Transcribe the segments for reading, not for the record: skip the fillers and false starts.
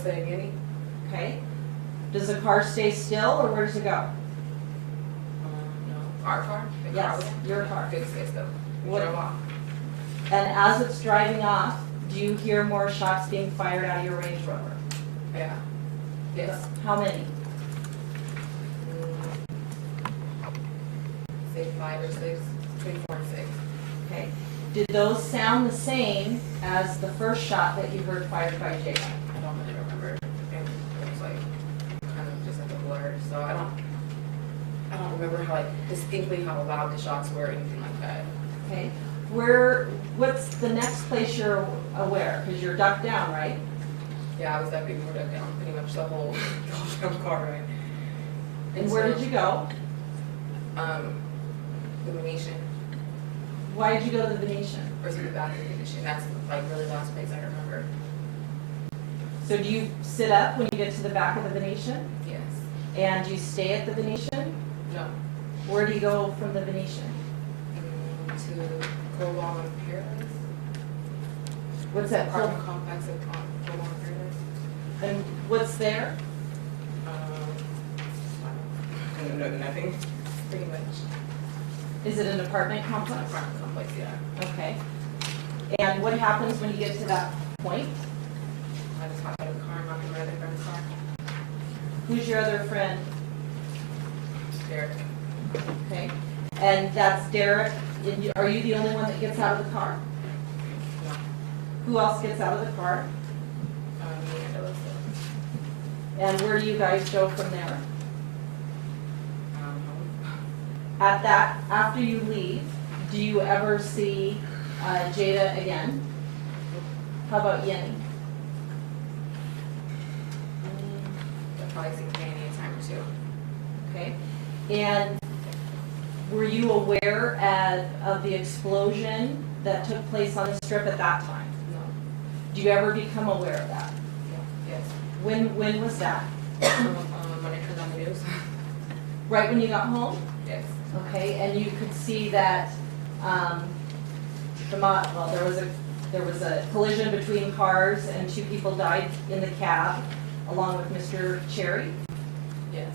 staying in. Okay. Does the car stay still, or where does it go? No. Our car? The Yes, car we have? your car. Big space though. We What- drove off. And as it's driving off, do you hear more shots being fired out of your Range Rover? Yeah. Yes. How many? Say 5 or 6, between 4 and 6. Okay. Did those sound the same as the first shot that you heard fired by Jada? I don't really remember. It was like kind of just like a blur. So I don't remember how distinctly how loud the shots were or anything like that. Okay. What's the next place you're aware? Because you're ducked down, right? Yeah, I was that big more ducked down pretty much the whole car ride. And where did you go? The Venetian. Why did you go to the Venetian? Or to the back of the Venetian. That's like really last place I remember. So do you sit up when you get to the back of the Venetian? Yes. And do you stay at the Venetian? No. Where do you go from the Venetian? To Cobalt and Paradise. What's that called? Apartment complex at Cobalt and Paradise. And what's there? I don't know, nothing. Pretty much. Is it an apartment complex? Apartment complex, yeah. Okay. And what happens when you get to that point? I just hopped out of the car and walked in my other friend's car. Who's your other friend? Derek. Okay. And that's Derek. And are you the only one that gets out of the car? No. Who else gets out of the car? Me and Alyssa. And where do you guys go from there? Home. At that, after you leave, do you ever see Jada again? How about Yenny? I've probably seen Danny a time or two. Okay. And were you aware of the explosion that took place on the strip at that time? No. Do you ever become aware of that? Yeah. Yes. When was that? When I turned on the news. Right when you got home? Yes. Okay, and you could see that there was a collision between cars and 2 people died in the cab, along with Mr. Cherry. Yes.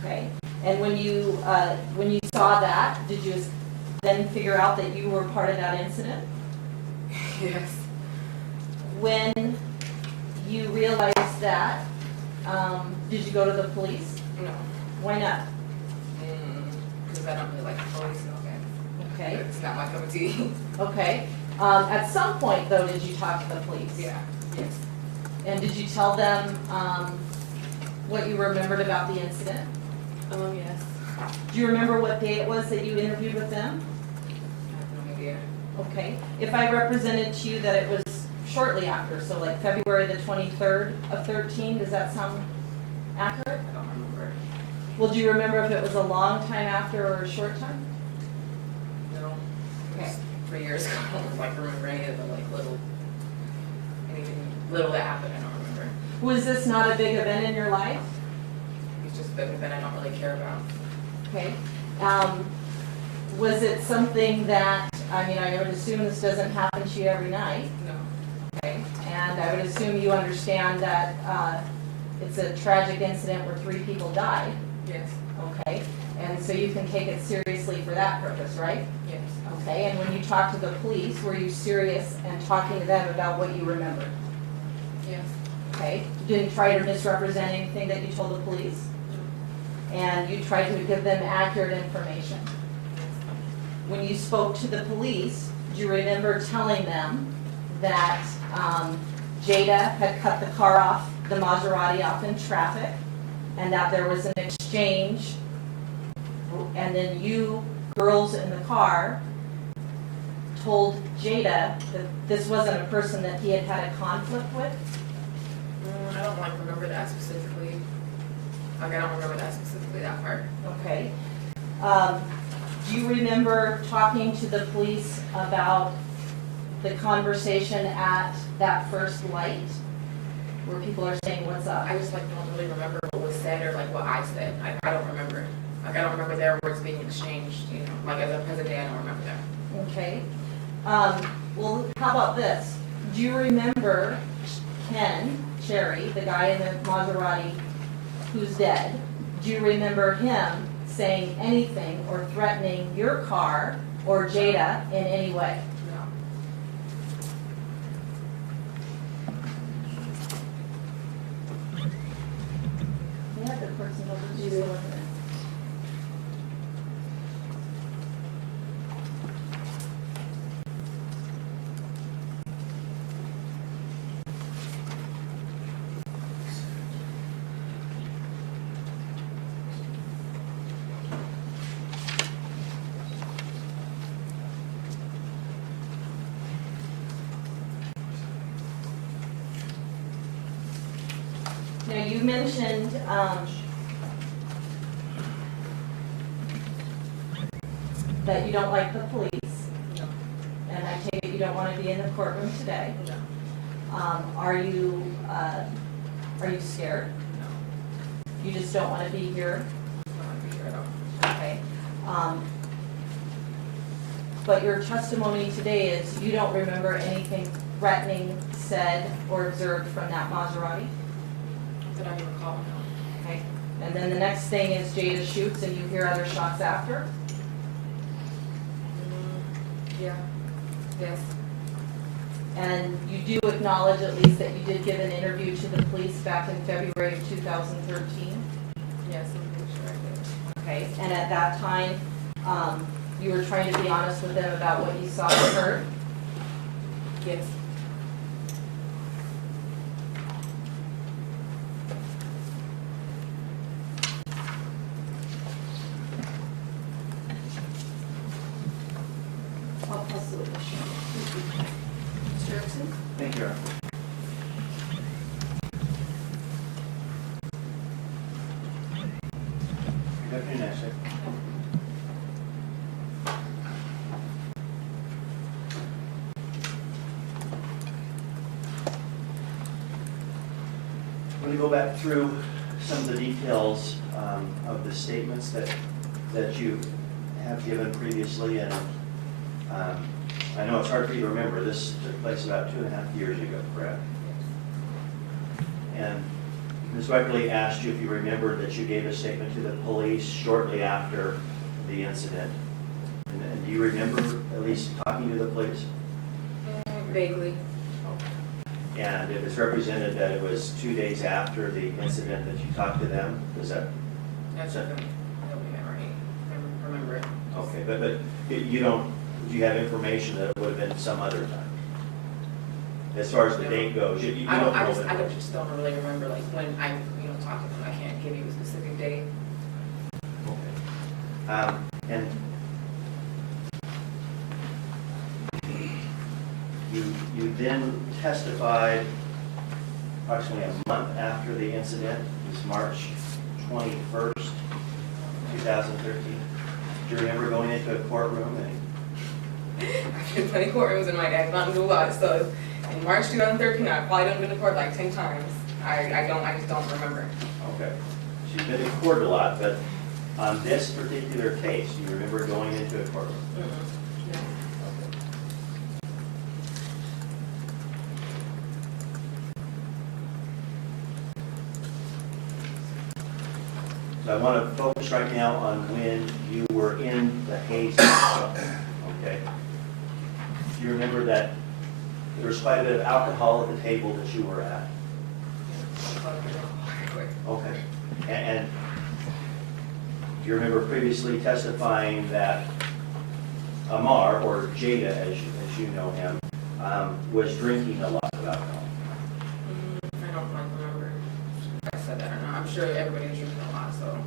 Okay, and when you saw that, did you then figure out that you were part of that incident? Yes. When you realized that, did you go to the police? No. Why not? Because I don't really like the police. Okay. Okay. It's not my cup of tea. Okay. At some point, though, did you talk to the police? Yeah. Yes. And did you tell them what you remembered about the incident? Yes. Do you remember what day it was that you interviewed with them? I have no idea. Okay. If I represented to you that it was shortly after, so like February the 23rd of 13, does that sound accurate? I don't remember. Well, do you remember if it was a long time after or a short time? No. Okay. 3 years ago. I don't remember any of the anything little that happened. I don't remember. Was this not a big event in your life? It's just an event I don't really care about. Okay. Was it something that, I would assume this doesn't happen to you every night. No. Okay. And I would assume you understand that it's a tragic incident where 3 people died. Yes. Okay. And so you can take it seriously for that purpose, right? Yes. Okay. And when you talked to the police, were you serious and talking to them about what you remembered? Yes. Okay. You didn't try to misrepresent anything that you told the police? And you tried to give them accurate information. When you spoke to the police, do you remember telling them that Jada had cut the car off, the Maserati off in traffic, and that there was an exchange, and then you girls in the car told Jada that this wasn't a person that he had had a conflict with? I don't remember that specifically. I don't remember that specifically, that part. Okay. Do you remember talking to the police about the conversation at that first light, where people are saying, what's up? I just don't really remember what was said or what I said. I don't remember. I don't remember their words being exchanged. As a present day, I don't remember that. Okay. Well, how about this? Do you remember Ken Cherry, the guy in the Maserati who's dead, do you remember him saying anything or threatening your car or Jada in any way? No. Yeah, the person over she's still looking at. Now, you mentioned, that you don't like the police, No. and I take it you don't want to be in the courtroom today. No. Are you scared? No. You just don't want to be here? I don't want to be here at all. Okay. But your testimony today is you don't remember anything threatening said or observed from that Maserati? Did I recall? No. Okay. And then the next thing is Jada shoots and you hear other shots after? Yeah. Yes. And you do acknowledge at least that you did give an interview to the police back in February of 2013? Yes, I'm pretty sure I did. Okay. And at that time, you were trying to be honest with them about what you saw and heard? Yes. I'll pass the witness. Mr. Erickson? Thank you, Your Honor. Deputy Nestor. I'm going to go back through some of the details of the statements that you have given previously, and I know it's hard for you to remember. This took place about 2.5 years ago, correct? And Ms. Weckerly asked you if you remembered that you gave a statement to the police shortly after the incident. And do you remember at least talking to the police? Vaguely. And it was represented that it was 2 days after the incident that you talked to them? Is that? That's not memory. I remember it. Okay, but you don't, do you have information that it would have been some other time? As far as the date goes, you don't know. I just don't really remember like when I, talked to them. I can't give you a specific date. Okay. And you then testified approximately a month after the incident. It was March 21st, 2013. Do you remember going into a courtroom and I've been plenty courtrooms in my day. I've gone to a lot. So in March 2013, I probably done been to court like 10 times. I just don't remember. okay. She's been in court a lot, but on this particular case, do you remember going into a courtroom? No. So I want to focus right now on when you were in the Hayes house, okay? Do you remember that there was quite a bit of alcohol at the table that you were at? Okay. And do you remember previously testifying that Ammar, or Jada as you know him, was drinking a lot of alcohol? I don't remember if I said that or not. I'm sure everybody was drinking a lot, so.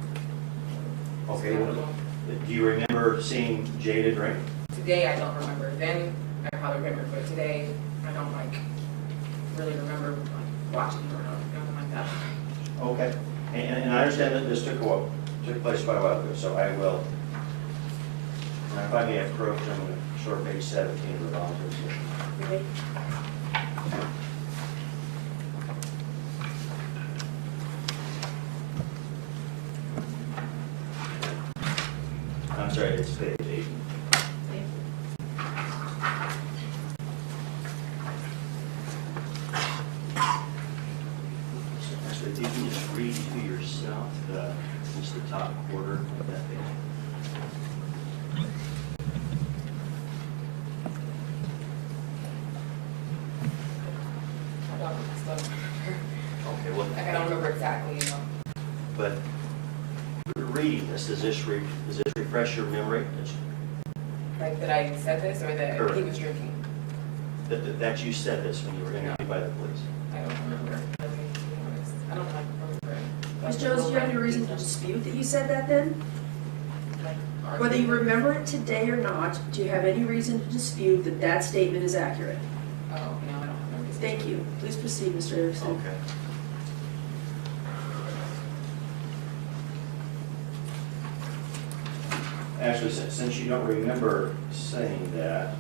Okay. Do you remember seeing Jada drink? Today, I don't remember. Then, I probably remember, but today, I don't really remember watching or nothing like that. Okay. And I understand that this took place quite a while ago, so I will, and if I may approach, I'm going to short page 17 of the voluntary statement. Okay. I'm sorry, it's page 8. if you can just read to yourself just the top quarter of that page. I don't still Okay, well, like I don't remember exactly, you know. but reading this, does this refresh your memory? Like that I said this or that Correct. he was drinking. That you said this when you were interviewed by the police? I don't remember. I mean, to be honest, I don't like remember it. Ms. Jones, do you have any reason to dispute that you said that then? Like, Whether you remember it today or not, do you have any reason to dispute that that statement is accurate? Oh, no, I don't remember. Thank you. Please proceed, Mr. Erickson. Okay. Actually, since you don't remember saying that,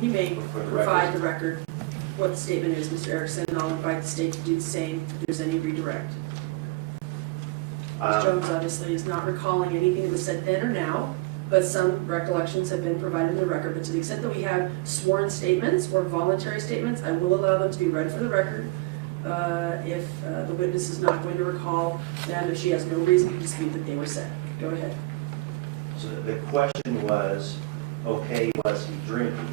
You may For the provide the record what the statement is, Mr. Erickson, and I'll invite the state to do the same if there's any redirect. Ms. Jones obviously is not recalling anything that was said then or now, but some recollections have been provided in the record. But to the extent that we have sworn statements or voluntary statements, I will allow them to be read for the record. If the witness is not going to recall them, if she has no reason to dispute that they were said. Go ahead. so the question was, okay, was he drinking?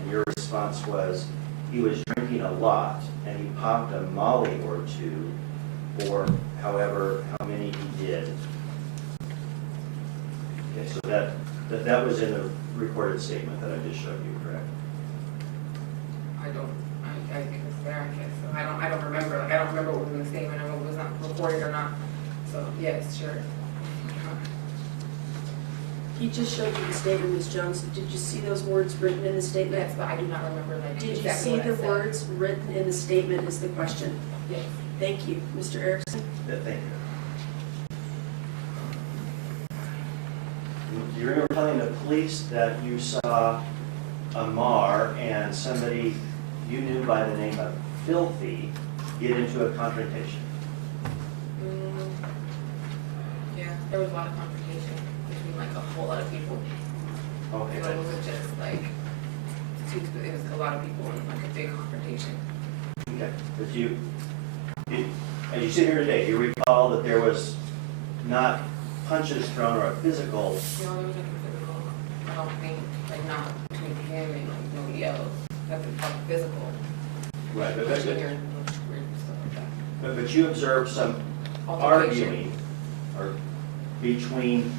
And your response was, he was drinking a lot, and he popped a Molly or two, or however, how many he did. Okay, so that was in the recorded statement that I just showed you, correct? I was there, I guess, so I don't remember, like, I don't remember what was in the statement or what was not recorded or not, so, yes, sure. He just showed you the statement, Ms. Jones. Did you see those words written in the statement? Yes, but I do not remember, like, Did you exactly see what I the said. words written in the statement is the question. Yes. Thank you. Mr. Erickson? Yeah, thank you. Do you remember telling the police that you saw Ammar and somebody you knew by the name of Filthy get into a confrontation? Yeah, there was a lot of confrontation between like a whole lot of people. Okay, So it wasn't just like it was a lot of people and like a big confrontation. okay. But as you sit here today, do you recall that there was not punches thrown or a physical? No, there was like a physical. I don't think like not between him and like nobody else. That's like physical. Right, Pushing her and stuff like that. but you observed some Altercation. arguing or between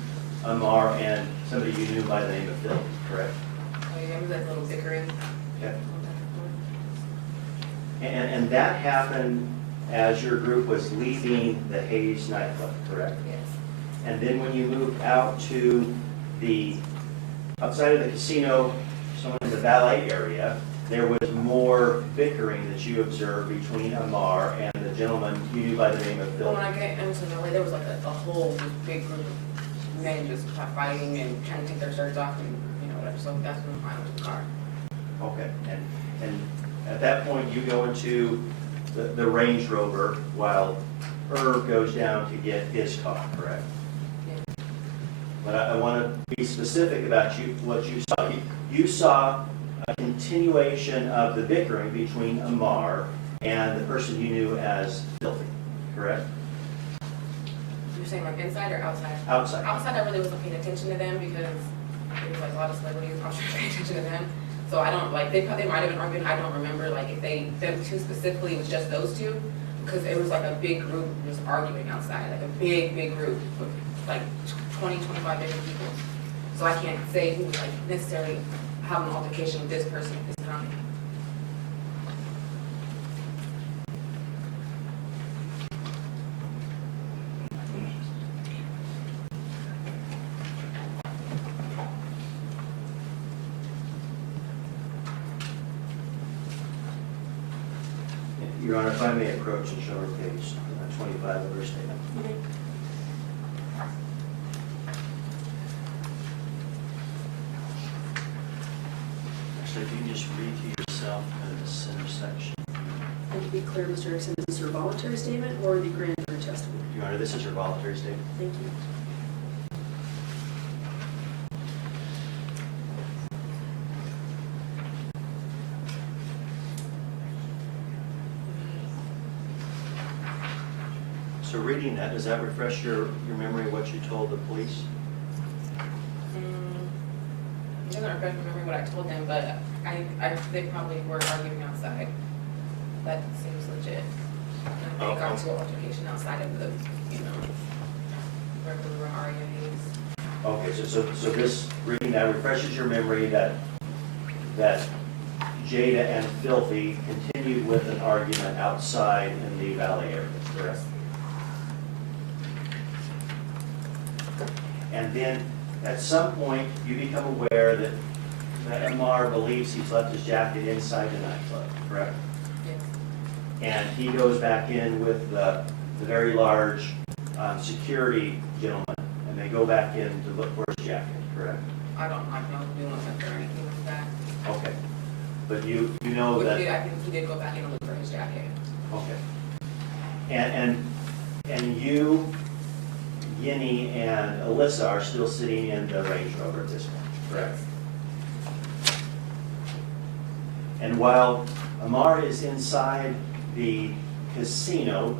Ammar and somebody you knew by the name of Phil, correct? Oh, yeah, it was like little bickering. Okay. And that happened as your group was leaving the Hayes nightclub, correct? Yes. And then when you moved out to the, outside of the casino, somewhere in the valet area, there was more bickering that you observed between Ammar and the gentleman you knew by the name of But Phil. when I get into LA, there was like a whole big group of men just fighting and trying to take their shirts off and you know whatever. So that's when I went to the car. Okay, and at that point, you go into the Range Rover while Irv goes down to get his car, correct? Yeah. But I want to be specific about what you saw. You saw a continuation of the bickering between Ammar and the person you knew as Filthy, correct? You're saying like inside or outside? Outside. Outside, I really wasn't paying attention to them because there was like a lot of celebrities. I was trying to pay attention to them. So I don't like, they might have been arguing. I don't remember like if them two specifically, it was just those two. Because it was like a big group just arguing outside, like a big group with like 20, 25 different people. So I can't say who was like necessarily having an altercation with this person at this time. Your Honor, if I may approach and show her page 25 of her statement. Actually, if you can just read to yourself in the center section. And to be clear, Mr. Erickson, is this her voluntary statement or the grand jury testimony? Your Honor, this is her voluntary statement. Thank you. So reading that, does that refresh your memory of what you told the police? It doesn't refresh my memory what I told them, but they probably were arguing outside. That seems legit. And they got to an altercation outside of the, where we were arguing. Okay, so this reading that refreshes your memory that Jada and Filthy continued with an argument outside in the valet area, correct? And then at some point you become aware that Ammar believes he's left his jacket inside the nightclub, correct? Yes. And he goes back in with the very large security gentleman, and they go back in to look for his jacket, correct? I don't know doing it or anything like that. Okay. But you know But that. I think he did go back in and look for his jacket. Okay. And you, Ginny, and Alyssa are still sitting in the Range Rover at this point, correct? And while Ammar is inside the casino,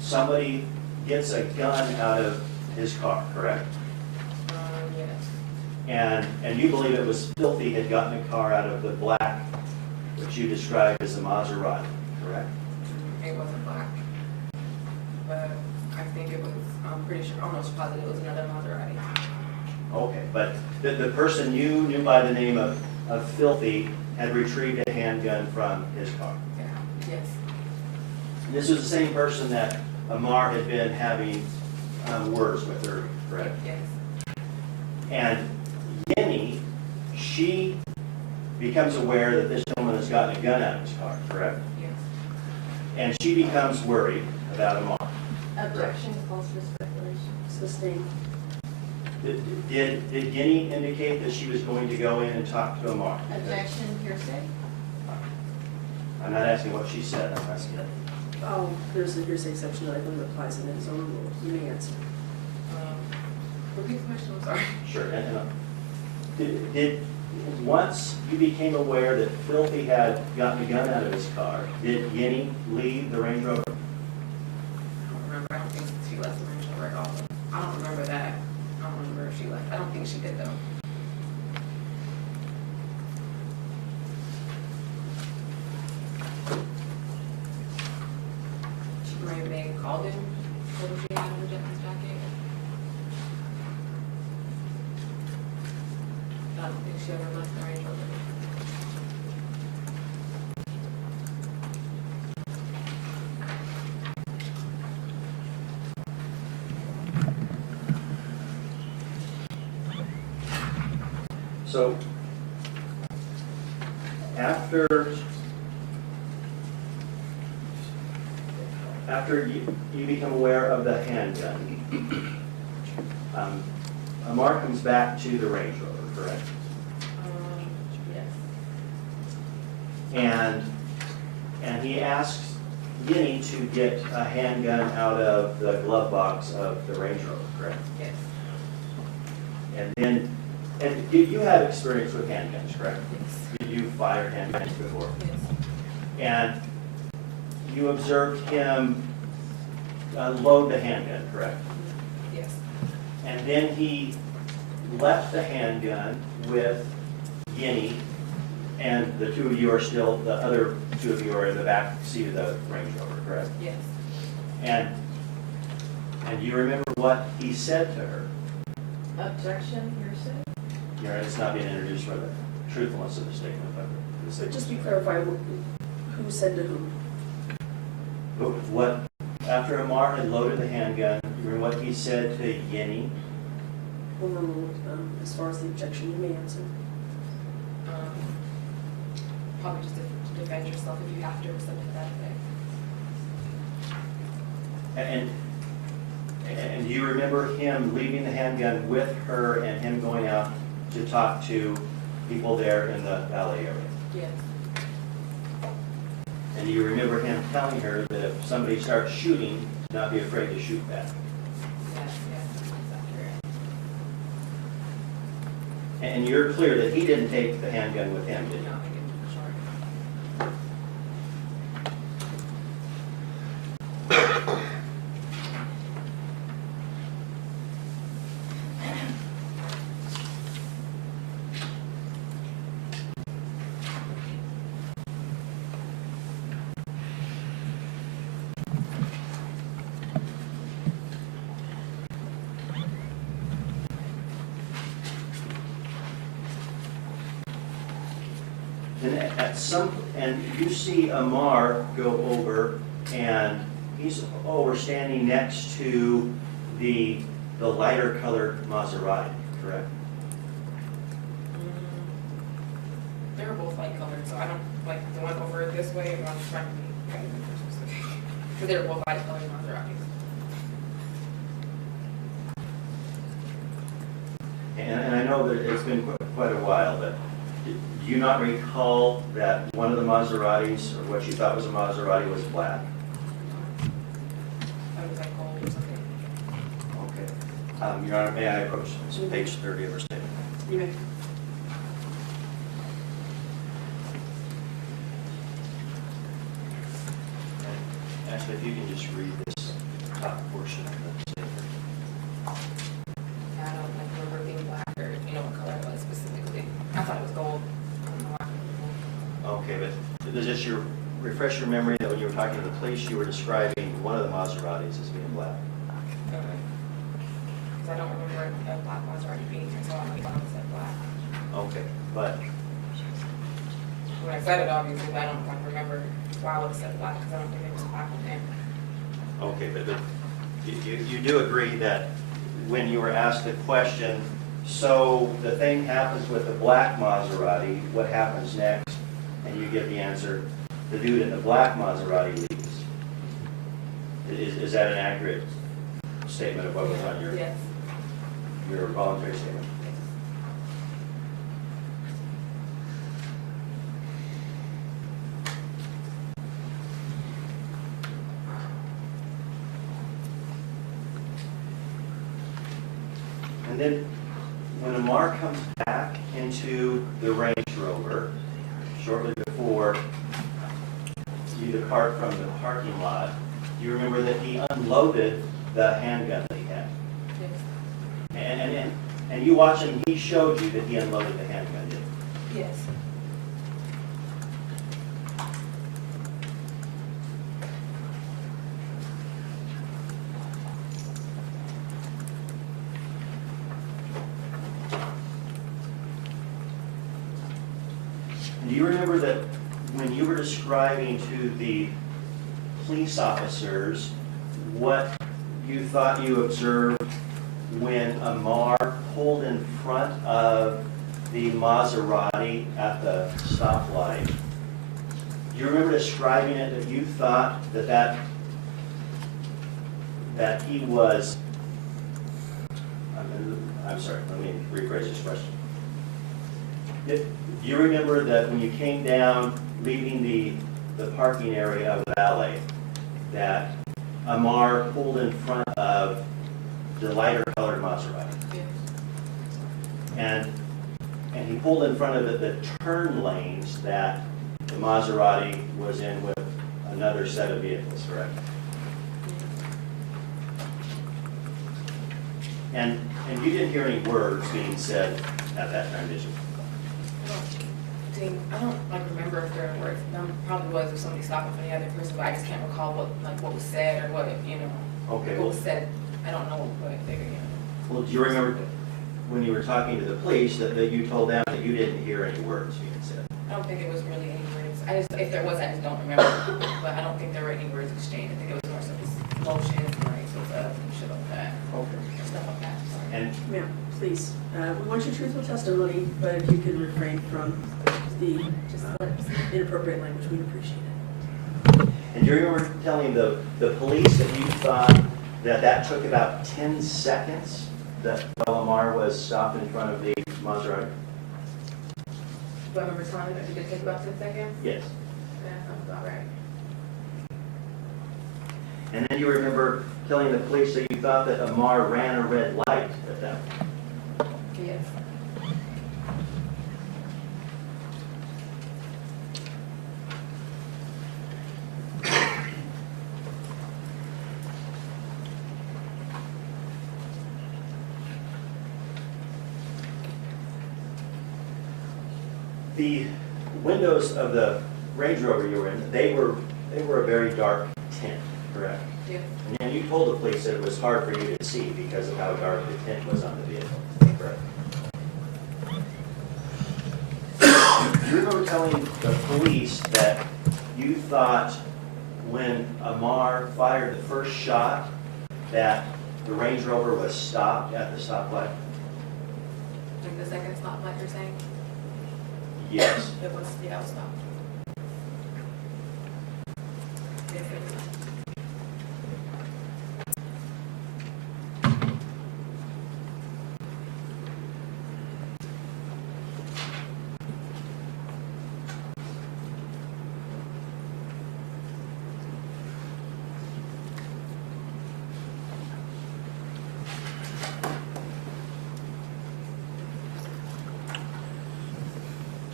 somebody gets a gun out of his car, correct? Yes. And you believe it was Filthy had gotten a car out of the black, which you described as a Maserati, correct? It wasn't black. But I think it was, I'm pretty sure, almost positive it was another Maserati. Okay, but the person you knew by the name of Filthy had retrieved a handgun from his car. Yeah, yes. And this was the same person that Ammar had been having words with earlier, correct? Yes. And Ginny, she becomes aware that this gentleman has gotten a gun out of his car, correct? Yes. And she becomes worried about Ammar. Objection, calls for speculation. Sustained. Did Ginny indicate that she was going to go in and talk to Ammar? Objection, hearsay. I'm not asking what she said, I'm asking. Oh, there's a hearsay exception that I believe applies in his own rule. You may answer. Repeat the question, I'm sorry. Sure. Did once you became aware that Filthy had gotten a gun out of his car, did Ginny leave the Range Rover? I don't remember. I don't think she left the Range Rover at all. I don't remember that. I don't remember if she left. I don't think she did though. Maybe they called him, told him she had his jacket. I don't think she ever left the Range Rover. So after you become aware of the handgun, Ammar comes back to the Range Rover, correct? Yes. And he asks Ginny to get a handgun out of the glove box of the Range Rover, correct? Yes. And you have experience with handguns, correct? Yes. You fired handguns before. Yes. And you observed him load the handgun, correct? Yes. And then he left the handgun with Ginny, and the two of you are still, the other two of you are in the back seat of the Range Rover, correct? Yes. And you remember what he said to her? Objection, hearsay. You know, it's not being introduced for the truthfulness of the statement, but the So statement. just be clarified, who said to whom? What, after Ammar had loaded the handgun, you remember what he said to Ginny? As far as the objection, you may answer. Probably just to defend yourself if you have to or something like that. And do you remember him leaving the handgun with her and him going out to talk to people there in the valet area? Yes. And do you remember him telling her that if somebody starts shooting, to not be afraid to shoot back? Yes, that's accurate. And you're clear that he didn't take the handgun with him, did No, you? I didn't, sure. and you see Ammar go over, and he's over standing next to the lighter colored Maserati, correct? They were both light colored, so I don't, like, the one over this way, and one trying to be kind of specific. Because they were both light colored Maseratis. And I know that it's been quite a while, but do you not recall that one of the Maseratis, or what you thought was a Maserati, was black? That was like gold or something. Okay. Your Honor, may I approach page 30 of her statement? You may. Actually, if you can just read this top portion of the statement. I don't like remember being black or, you know, what color it was specifically. I thought it was gold. I don't know why. Okay, but does this refresh your memory that when you were talking to the police, you were describing one of the Maseratis as being black? Because I don't remember a black Maserati being here, so I thought it said black. Okay, but When I said it, obviously, but I don't like remember why I would have said black, because I don't think it was black on there. okay, but you do agree that when you were asked the question, so the thing happens with the black Maserati, what happens next? And you give the answer, the dude in the black Maserati leaves. Is that an accurate statement of what was on Yes. your voluntary statement? And then when Ammar comes back into the Range Rover, shortly before you depart from the parking lot, you remember that he unloaded the handgun that he had. Yes. And you watch him, he showed you that he unloaded the handgun, didn't he? Yes. And do you remember that when you were describing to the police officers what you thought you observed when Ammar pulled in front of the Maserati at the stoplight? Do you remember describing it that you thought that he was, I'm sorry, let me rephrase this question. Do you remember that when you came down, leaving the parking area of the valet, that Ammar pulled in front of the lighter colored Maserati? Yes. And he pulled in front of the turn lanes that the Maserati was in with another set of vehicles, correct? And you didn't hear any words being said at that time, did you? I don't like remember if there were, probably was if somebody stopped for any other person, but I just can't recall what was said or what, you know. Okay. What was said, I don't know what they, you know. Well, do you remember when you were talking to the police that you told them that you didn't hear any words being said? I don't think it was really any words. If there was, I just don't remember. But I don't think there were any words exchanged. I think it was more so just motions, like, and shit like that. Okay. Stuff like that, sorry. And Ma'am, please, we want your truthful testimony, but if you could refrain from the inappropriate language, we'd appreciate it. And do you remember telling the police that you thought that took about 10 seconds that Ammar was stopped in front of the Maserati? Do I remember telling them it could take about 10 seconds? Yes. Yeah, sounds about right. And then you remember telling the police that you thought that Ammar ran a red light at that point? Yes. The windows of the Range Rover you were in, they were a very dark tint, correct? Yes. And you told the police that it was hard for you to see because of how dark the tint was on the vehicle, correct? you remember telling the police that you thought when Ammar fired the first shot that the Range Rover was stopped at the stoplight? Like the second stoplight you're saying? Yes. It was stopped. Yes, it was.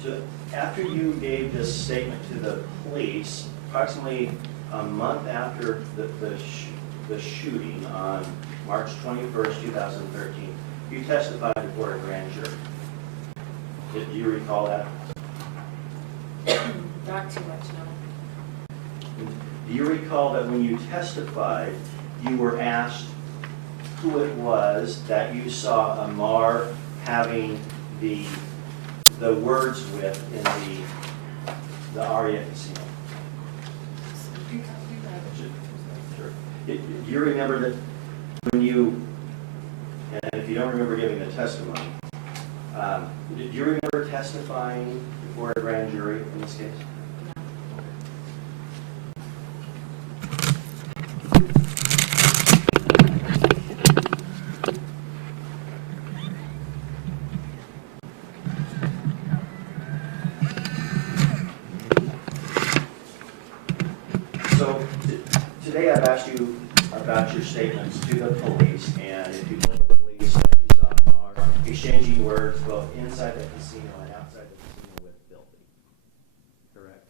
So after you gave this statement to the police, approximately a month after the shooting on March 21st, 2013, you testified before a grand jury. Do you recall that? Not too much, no. Do you recall that when you testified, you were asked who it was that you saw Ammar having the words with in the Aria Casino? Sure. Do you remember that when you, and if you don't remember giving the testimony, do you remember testifying before a grand jury in this case? So today I've asked you about your statements to the police, and if you told the police that you saw Ammar exchanging words both inside the casino and outside the casino with Filthy, correct?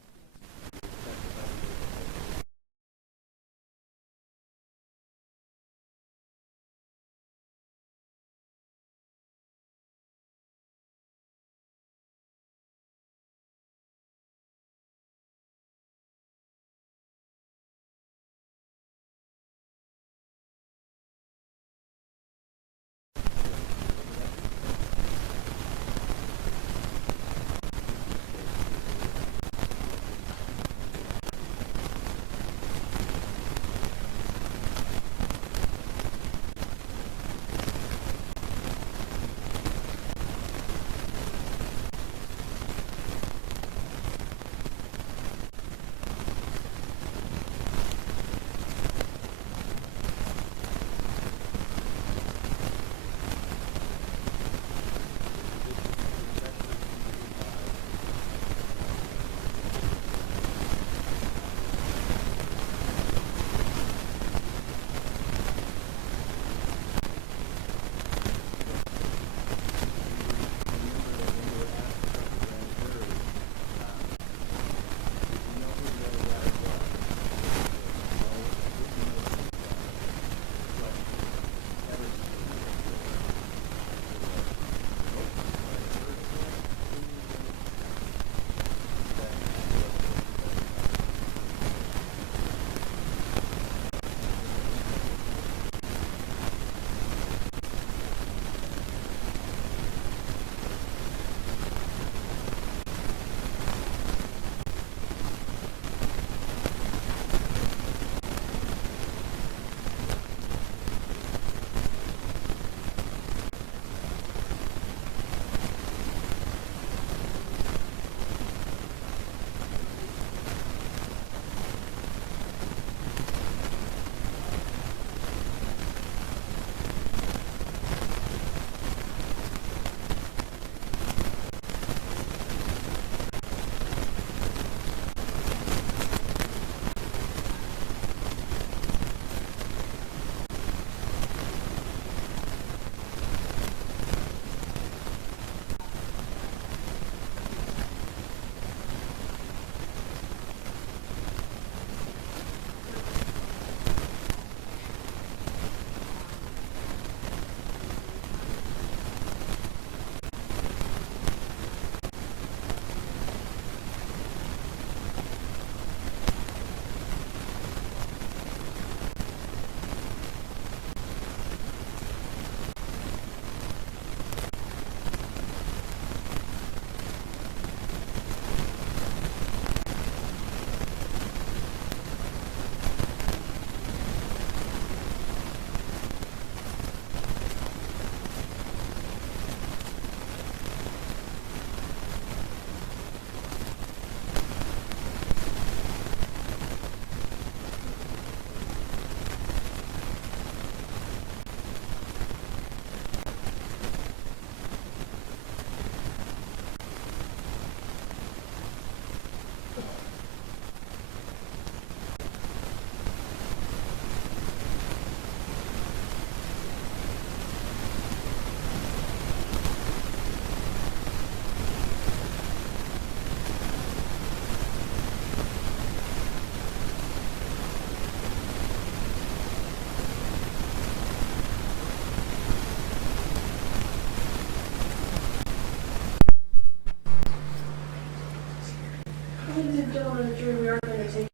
gentlemen of the jury, we are going to take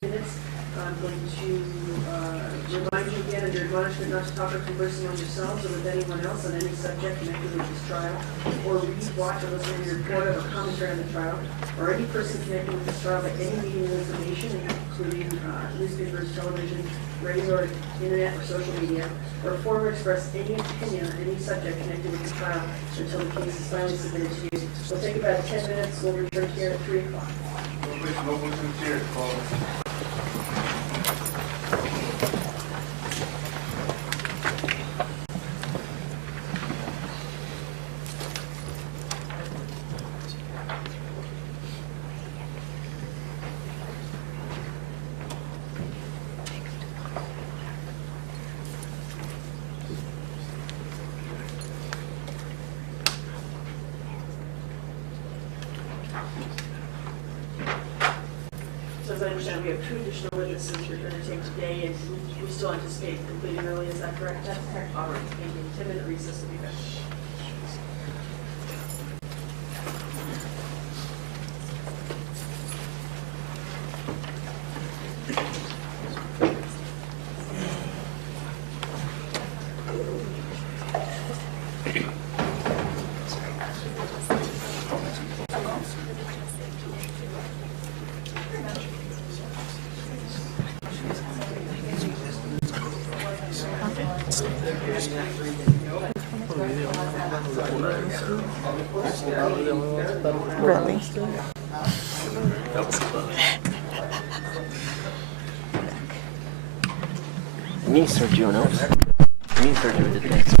minutes. I'm going to remind you again of your admonishment not to talk or converse among yourselves or with anyone else on any subject connected with this trial, or read, watch, or listen to a report of a commentary on the trial, or any person connected with this trial by any media or information, including newspapers, television, radio, or internet, or social media, or form or express any opinion on any subject connected with the trial until the case is finally submitted to you. We'll take about 10 minutes. We'll return here at 3 o'clock. No motion here, call. So as I understand, we have 2 additional witnesses we're going to take today, and we still anticipate completing early. Is that correct? That's correct. All right, thank you. 10-minute recess will be back. Really? Me, Sergio knows. Me, Sergio did this.